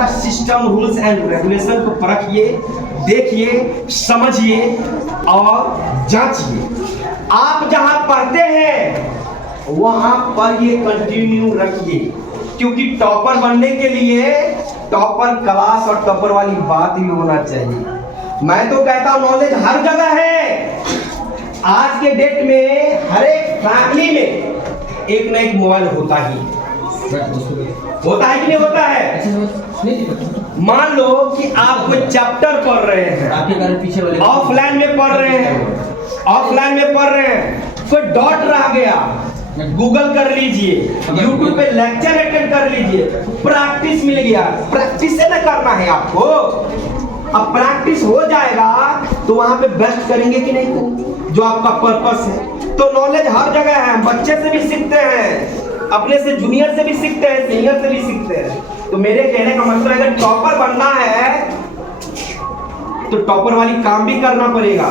का system, rules and regulation को परखिए, देखिए, समझिए और जांचिए। आप जहां पढ़ते हैं वहां पर ये कंटिन्यू रखिए, क्योंकि टॉपर बनने के लिए टॉपर क्लास और टॉपर वाली बात ही होना चाहिए। मैं तो कहता हूं नॉलेज हर जगह है। आज के डेट में हर एक फैमिली में एक ना एक मोबाइल होता ही है कि नहीं होता है। मान लो कि आप कोई चैप्टर पढ़ रहे हैं, आपके घर पीछे वाले ऑफलाइन में पढ़ रहे हैं, कोई डॉट रह गया, गूगल कर लीजिए, यूट्यूब पे लेक्चर अटेंड कर लीजिए, प्रैक्टिस मिल गया। प्रैक्टिस से ना करना है आपको। अब प्रैक्टिस हो जाएगा तो वहां पे बेस्ट करेंगे कि नहीं, जो आपका पर्पस है। तो नॉलेज हर जगह है, बच्चे से भी सीखते हैं, अपने से जूनियर से भी सीखते हैं, सीनियर से भी सीखते हैं। तो मेरे कहने का मतलब अगर टॉपर बनना है तो टॉपर वाली काम भी करना पड़ेगा।